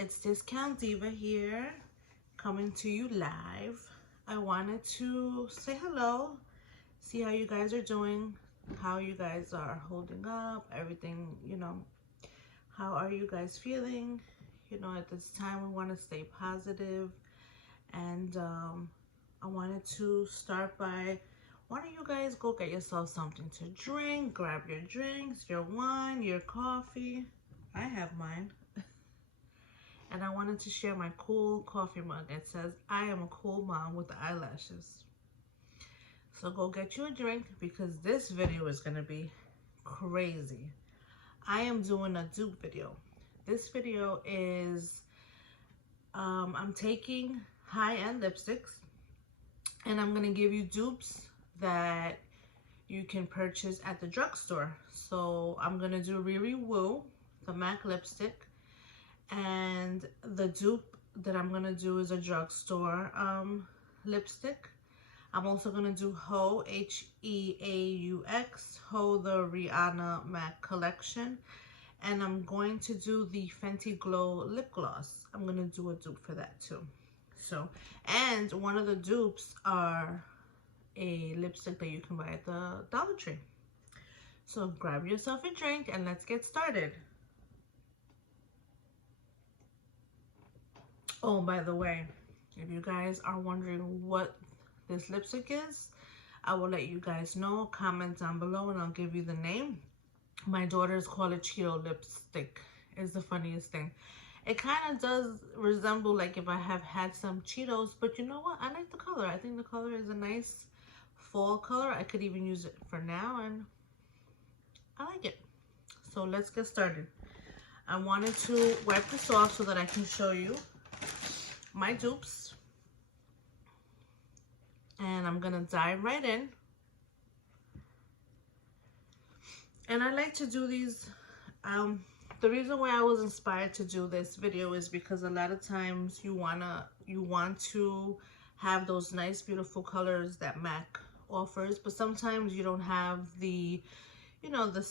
it's Discount Diva here, coming to you live. I wanted to say hello, see how you guys are doing, how you guys are holding up, everything, you know. How are you guys feeling? You know, at this time we want to stay positive, and I wanted to start by, why don't you guys go get yourself something to drink, grab your drinks, your wine, your coffee. I have mine. And I wanted to share my cool coffee mug. It says, I am a cool mom with the eyelashes. So go get you a drink, because this video is going to be crazy. I am doing a dupe video. This video is, I'm taking high-end lipsticks, and I'm going to give you dupes that you can purchase at the drugstore. So I'm going to do Riri Woo, the MAC lipstick. And the dupe that I'm gonna do is a drugstore lipstick. I'm also gonna do Ho, H-E-A-U-X, Ho, the Rihanna MAC collection. And I'm going to do the Fenty Glow lip gloss. I'm gonna do a dupe for that too. So, and one of the dupes are a lipstick that you can buy at the Dollar Tree. So grab yourself a drink and let's get started. Oh, by the way, if you guys are wondering what this lipstick is, I will let you guys know. Comment down below and I'll give you the name. My daughters call it Cheeto lipstick. It's the funniest thing. It kind of does resemble like if I have had some Cheetos, but you know what? I like the color. I think the color is a nice fall color. I could even use it for now, and I like it. So let's get started. I wanted to wipe this off so that I can show you my dupes, and I'm gonna dive right in. And I like to do these, the reason why I was inspired to do this video is because a lot of times you want to have those nice beautiful colors that MAC offers, but sometimes you don't have the, you know, the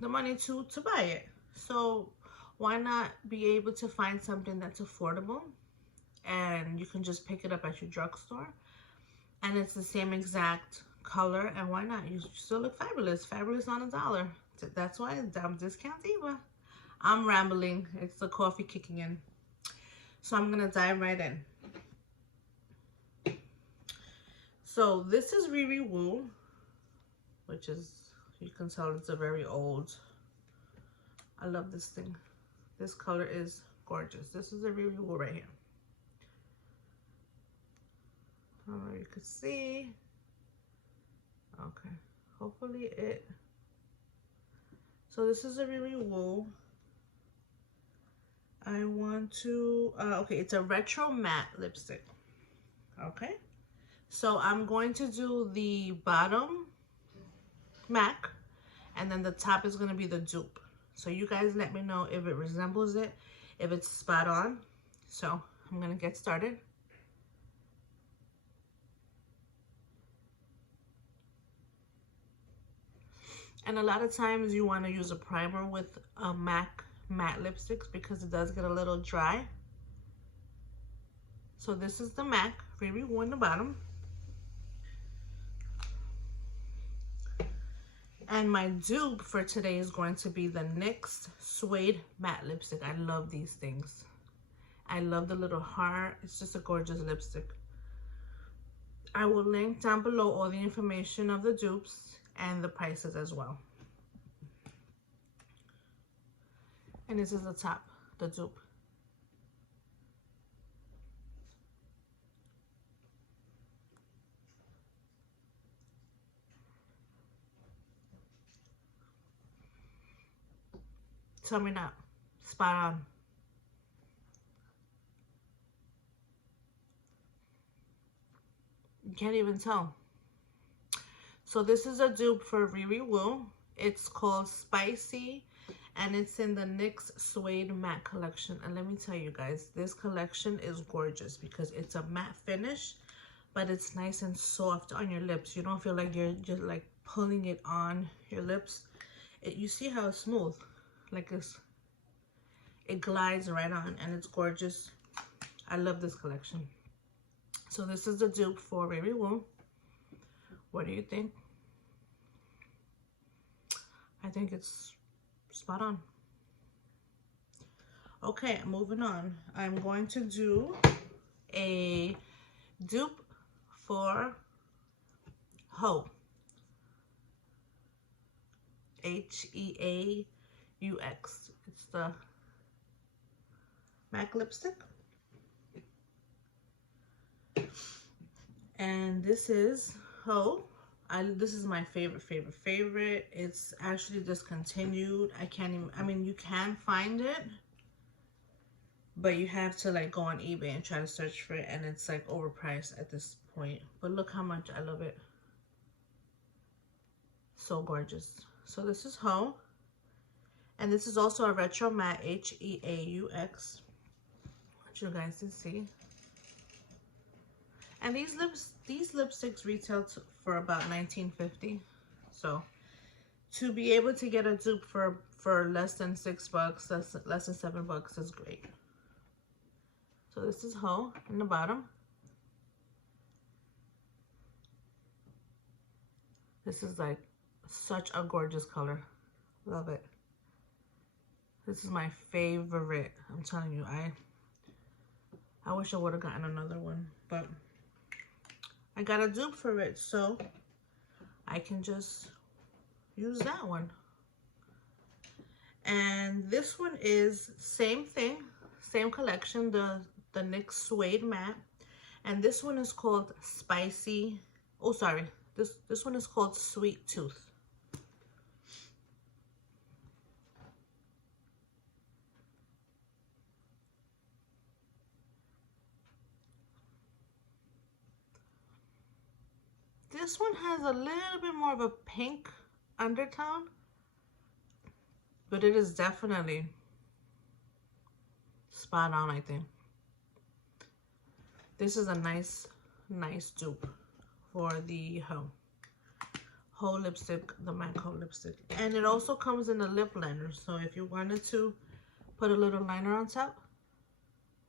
money to buy it. So why not be able to find something that's affordable and you can just pick it up at your drugstore, and it's the same exact color, and why not? You still look fabulous. Fabulous on $1. That's why I'm Discount Diva. I'm rambling. It's the coffee kicking in. So I'm going to dive right in. So this is Riri Woo, which is, you can tell it's a very old. I love this thing. This color is gorgeous. This is a Riri Woo right here. I don't know if you can see. Okay, hopefully it. So this is a Riri Woo. I want to, okay, it's a retro matte lipstick. Okay, so I'm going to do the bottom MAC, and then the top is going to be the dupe. So you guys let me know if it resembles it, if it's spot on. So I'm going to get started. And a lot of times you want to use a primer with a MAC matte lipsticks because it does get a little dry. So this is the MAC, Riri Woo in the bottom. And my dupe for today is going to be the NYX Suede Matte Lipstick. I love these things. I love the little heart. It's just a gorgeous lipstick. I will link down below all the information of the dupes and the prices as well. And this is the top, the dupe. Tell me not. Spot on. You can't even tell. So this is a dupe for Riri Woo. It's called Spicy, and it's in the NYX Suede Matte collection. And let me tell you guys, this collection is gorgeous because it's a matte finish, but it's nice and soft on your lips. You don't feel like you're just like pulling it on your lips. You see how it's smooth, like this. it glides right on and it's gorgeous. I love this collection. So this is the dupe for Baby Woo. What do you think? I think it's spot on. Okay, moving on. I'm going to do a dupe for Ho. Heaux. It's the MAC lipstick. And this is Ho. This is my favorite. It's actually discontinued. I can't even, I mean, you can find it, but you have to like go on eBay and try to search for it, and it's like overpriced at this point. But look how much I love it. So gorgeous. So this is Ho. And this is also a retro matte, Heaux. I want you guys to see. And these lipsticks retail for about $19.50. So to be able to get a dupe for less than $6, less than $7 is great. So this is Ho in the bottom. This is like such a gorgeous color. Love it. This is my favorite. I'm telling you, I wish I would have gotten another one, but I got a dupe for it, so I can just use that one. And this one is same thing, same collection, the NYX Suede Matte. And this one is called Spicy. Oh, sorry. This one is called Sweet Tooth. This one has a little bit more of a pink undertone, but it is definitely spot on, I think. This is a nice dupe for the Ho lipstick, the MAC Ho lipstick. And it also comes in a lip liner, so if you wanted to put a little liner on top,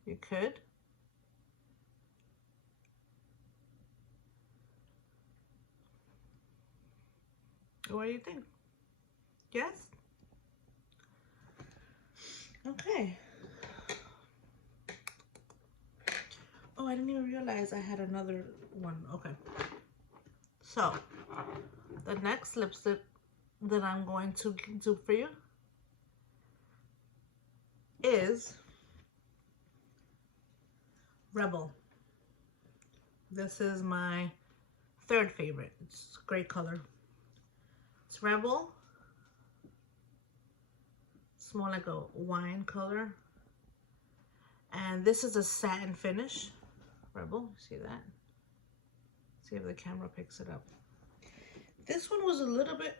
you could. What do you think? Yes? Okay. Oh, I didn't even realize I had another one. Okay. So, the next lipstick that I'm going to do for you is Rebel. This is my third favorite. It's a great color. It's Rebel. It's more like a wine color. And this is a satin finish. Rebel, see that? See if the camera picks it up. This one was a little bit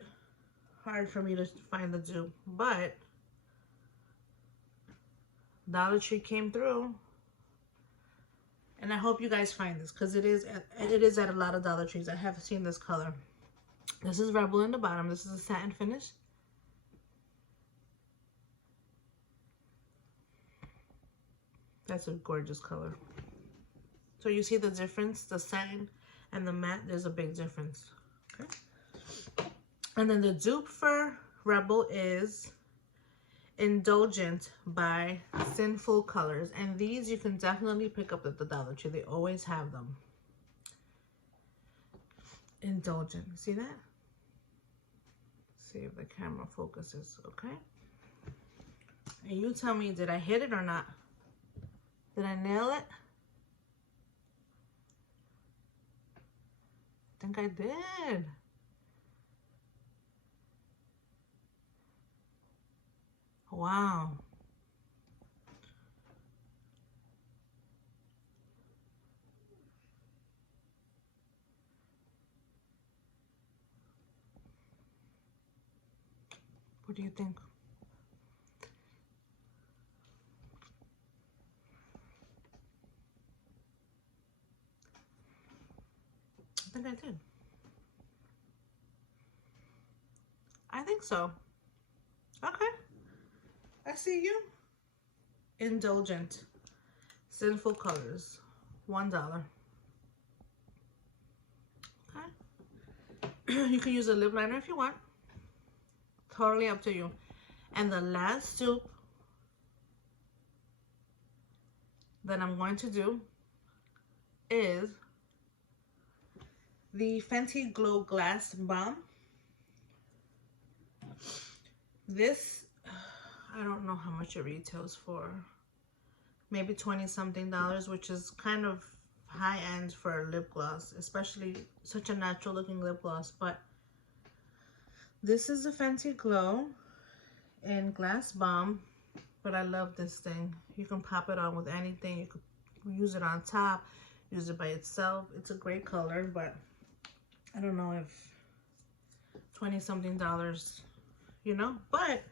hard for me to find the dupe, but Dollar Tree came through. And I hope you guys find this, because it is at a lot of Dollar Trees. I have seen this color. This is Rebel in the bottom. This is a satin finish. That's a gorgeous color. So you see the difference, the satin and the matte, there's a big difference. Okay. And then the dupe for Rebel is Indulgent by Sinful Colors. And these you can definitely pick up at the Dollar Tree. They always have them. Indulgent. See that? See if the camera focuses, okay? And you tell me, did I hit it or not? Did I nail it? I think I did. Wow. What do you think? I think I did. I think so. Okay. I see you. Indulgent Sinful colors, $1. Okay. You can use a lip liner if you want. Totally up to you. And the last dupe that I'm going to do is the Fenty Glow Glass Balm. This, I don't know how much it retails for. Maybe 20 something dollars, which is kind of high end for a lip gloss, especially such a natural looking lip gloss. But this is a Fenty Glow in Glass Balm, but I love this thing. You can pop it on with anything. You could use it on top, use it by itself. It's a great color, but I don't know if 20 something dollars, you know, but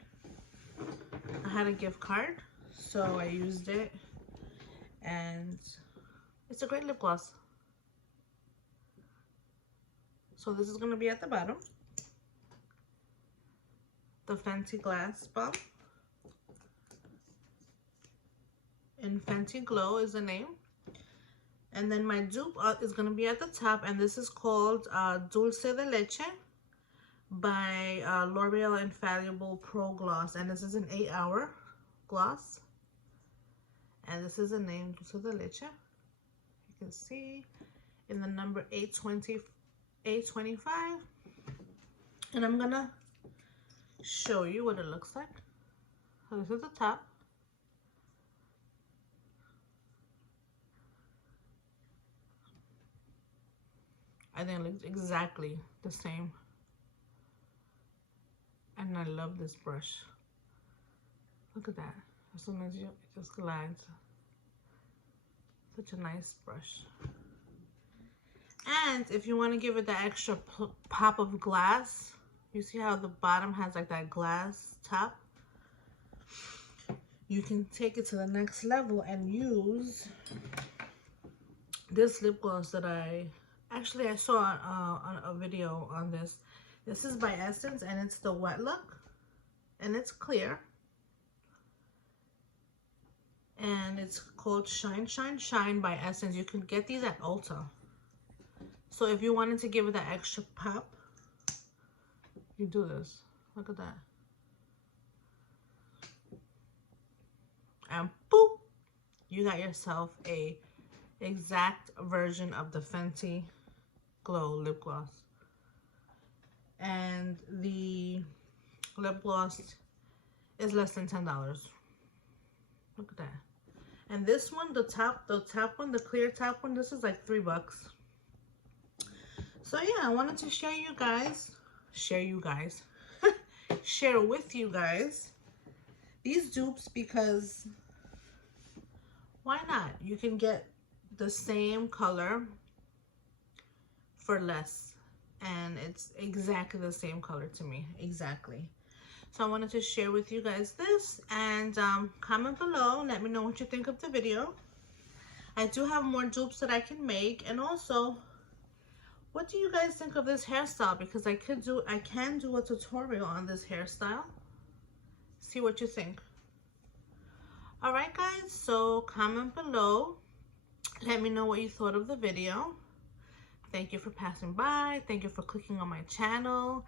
I had a gift card, so I used it, and it's a great lip gloss. So this is going to be at the bottom. The Fenty Glass Balm. And Fenty Glow is the name. And then my dupe is going to be at the top, and this is called Dulce de Leche by L'Oreal Infallible Pro Gloss, and this is an 8-hour gloss, and this is the name Dulce de Leche. You can see in the number 825, and I'm gonna show you what it looks like. So this is the top. I think it looks exactly the same. And I love this brush. Look at that. As soon as it just glides. Such a nice brush. And if you want to give it that extra pop of glass, you see how the bottom has like that glass top? You can take it to the next level and use this lip gloss that I saw on a video on this. This is by Essence, and it's the Wet Look, and it's clear, and it's called Shine Shine Shine by Essence. You can get these at Ulta. So if you wanted to give it that extra pop, you do this. Look at that. And boop, you got yourself a exact version of the Fenty Glow lip gloss. And the lip gloss is less than $10. Look at that. And this one, the top one, the clear top one, this is like $3. So yeah, I wanted to share with you guys these dupes, because why not? You can get the same color for less, and it's exactly the same color to me, exactly. So I wanted to share with you guys this, and comment below, let me know what you think of the video. I do have more dupes that I can make, and also, what do you guys think of this hairstyle? Because I can do a tutorial on this hairstyle. See what you think. All right, guys, so comment below. Let me know what you thought of the video. Thank you for passing by. Thank you for clicking on my channel.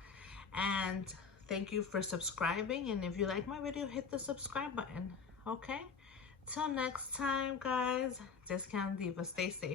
And thank you for subscribing. And if you like my video, hit the subscribe button. Okay? Till next time, guys. Discount Diva. Stay safe.